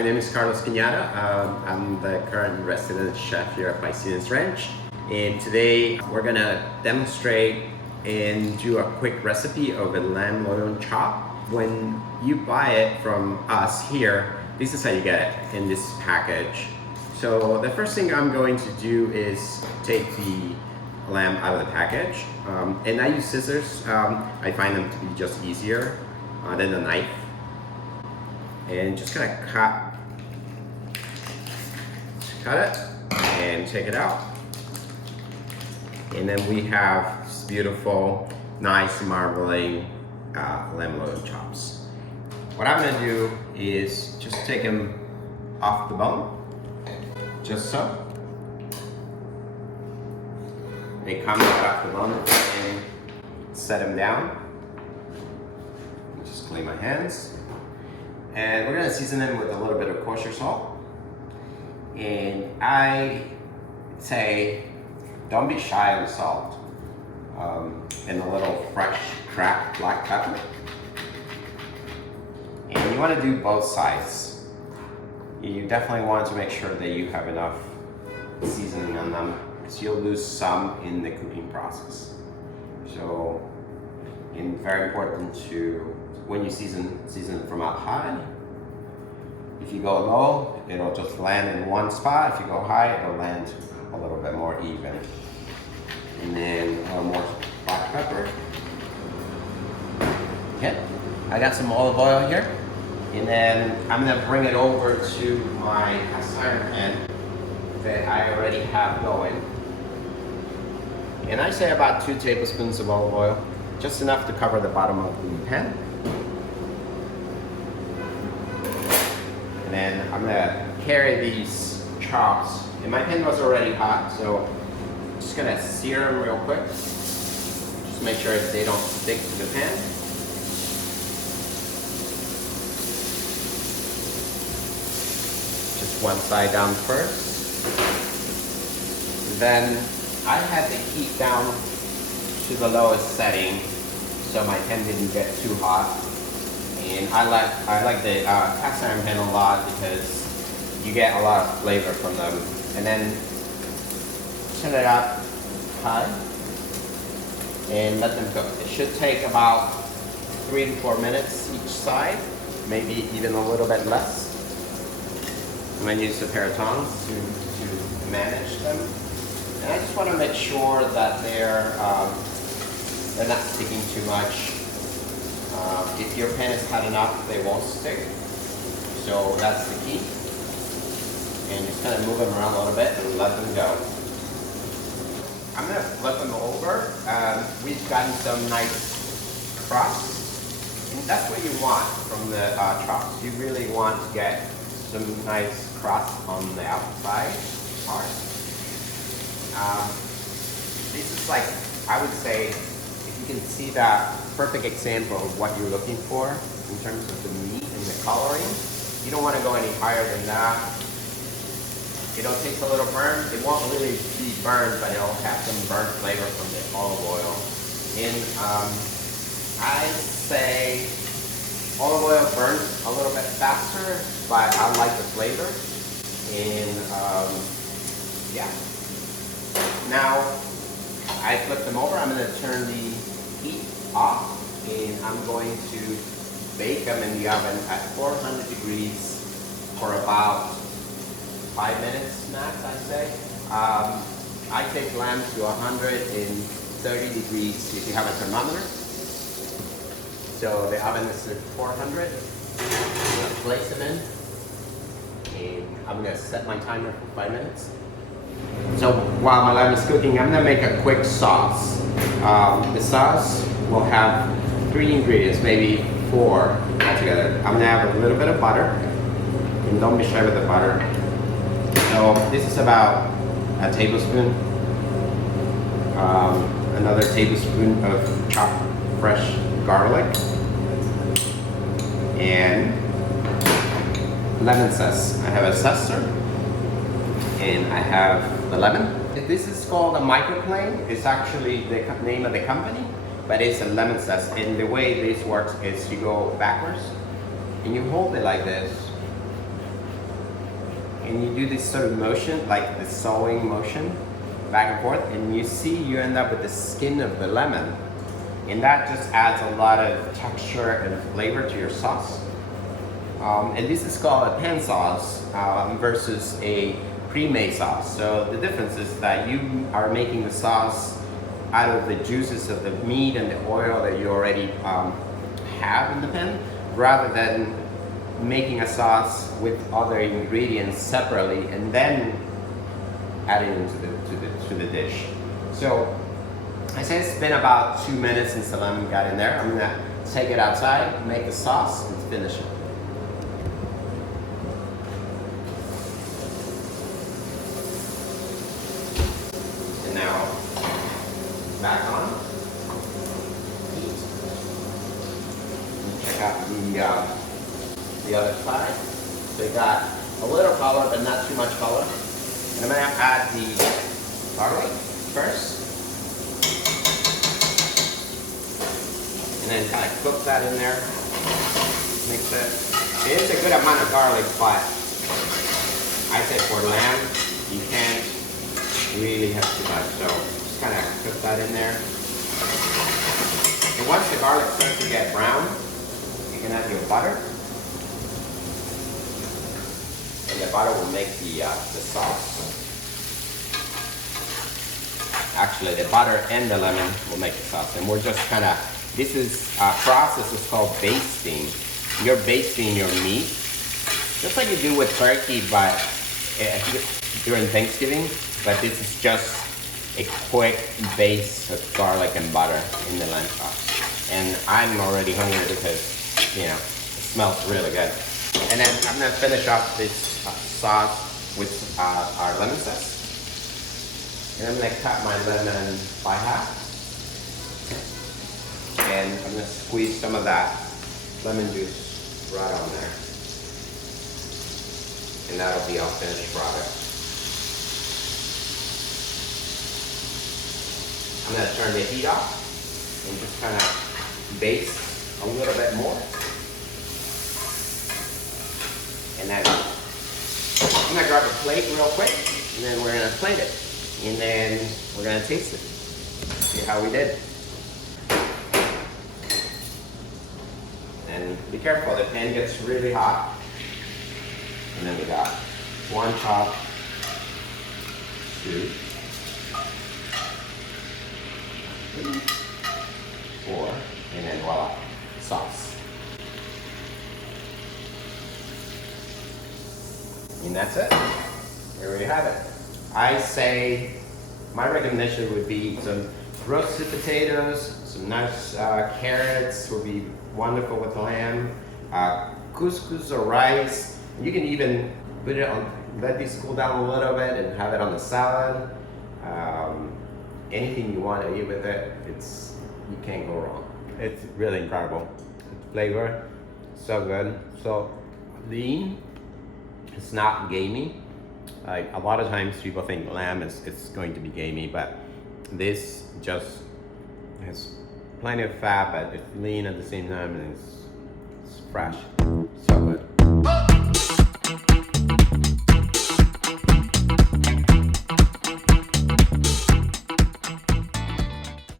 My name is Carlos Cañada. I'm the current resident chef here at Paicines Ranch. And today we're gonna demonstrate and do a quick recipe of a lamb loin chop. When you buy it from us here, this is how you get it in this package. So the first thing I'm going to do is take the lamb out of the package. And I use scissors. I find them to be just easier than a knife. And just kind of cut it and take it out. And then we have this beautiful, nice marbling lamb loin chops. What I'm gonna do is just take them off the bone, just so. They come right off the bone and set them down. Just clean my hands. And we're gonna season them with a little bit of kosher salt. And I say, don't be shy of the salt. And a little fresh cracked black pepper. And you wanna do both sides. You definitely want to make sure that you have enough seasoning on them, because you'll lose some in the cooking process. So, and very important to, when you season from up high. If you go low, it'll just land in one spot. If you go high, it'll land a little bit more even. And then a little more black pepper. Okay, I got some olive oil here. And then I'm gonna bring it over to my cast iron pan that I already have going. And I say about 2 tablespoons of olive oil, just enough to cover the bottom of the pan. And then I'm gonna carry these chops. And my pan was already hot, so I'm just gonna sear them real quick. Just make sure they don't stick to the pan. Just one side down first. Then I had the heat down to the lowest setting so my pan didn't get too hot. And I like the cast iron pan a lot because you get a lot of flavor from them. And then turn it up high and let them cook. It should take about 3 to 4 minutes each side, maybe even a little bit less. I'm going to use a pair of tongs to manage them. And I just want to make sure that they're not sticking too much. If your pan is hot enough, they won't stick. So that's the key. And just kind of move them around a little bit and let them go. I'm going to flip them over. We've gotten some nice crust. And that's what you want from the chops. You really want to get some nice crust on the outside part. This is like, I would say, if you can see that perfect example of what you're looking for in terms of the meat and the coloring. You don't want to go any higher than that. It'll taste a little burnt. It won't really be burned, but it'll have some burnt flavor from the olive oil. And I say olive oil burns a little bit faster, but I like the flavor. And yeah. Now I flip them over. I'm going to turn the heat off, and I'm going to bake them in the oven at 400 degrees for about 5 minutes max, I say. I take lamb to 130 degrees if you have a thermometer. So the oven is at 400. I'm going to place them in, and I'm going to set my timer for 5 minutes. So while my lamb is cooking, I'm gonna make a quick sauce. The sauce will have 3 ingredients, maybe 4 altogether. I'm gonna have a little bit of butter, and don't be shy with the butter. So this is about a tablespoon. Another tablespoon of chopped fresh garlic, and lemon zest. I have a zester, and I have the lemon. This is called a microplane. It's actually the name of the company, but it's a lemon zest. And the way this works is you go backwards and you hold it like this, and you do this sort of motion, like the sawing motion, back and forth, and you end up with the skin of the lemon. And that just adds a lot of texture and flavor to your sauce. And this is called a pan sauce versus a pre-made sauce. So the difference is that you are making the sauce out of the juices of the meat and the oil that you already have in the pan, rather than making a sauce with other ingredients separately and then adding them to the dish. So I say it's been about 2 minutes since the lemon got in there. I'm gonna take it outside, make the sauce, and finish it. And now, back on. Heat. And check out the other side. So you got a little color, but not too much color. And I'm gonna add the garlic first. And then kind of cook that in there. Mix it. It is a good amount of garlic, but I say for lamb, you can't really have too much. So just kind of cook that in there. And once the garlic starts to get brown, you can add your butter. And the butter will make the sauce. Actually, the butter and the lemon will make the sauce. And we're just kind of, this is process is called basting. You're basting your meat, just like you do with turkey, but during Thanksgiving. But this is just a quick base of garlic and butter in the lamb chops. And I'm already hungry because, you know, it smells really good. And then I'm gonna finish off this sauce with our lemon zest. And I'm gonna cut my lemon by half. And I'm gonna squeeze some of that lemon juice right on there. And that'll be our finished product. I'm gonna turn the heat off and just kind of baste a little bit more. And then I'm gonna grab a plate real quick, and then we're gonna plate it. And then we're gonna taste it. See how we did. And be careful, the pan gets really hot. And then we got 1 chop, 2, 3, 4, and then voila, sauce. And that's it. There we have it. I say my recommendation would be some roasted potatoes, some nice carrots would be wonderful with lamb, couscous or rice. You can even put it on, let these cool down a little bit and have it on the salad. Anything you want to eat with it, you can't go wrong. It's really incredible. The flavor, so good, so lean. It's not gamey. Like a lot of times people think lamb is going to be gamey, but this just has plenty of fat, but it's lean at the same time, and it's fresh. So good.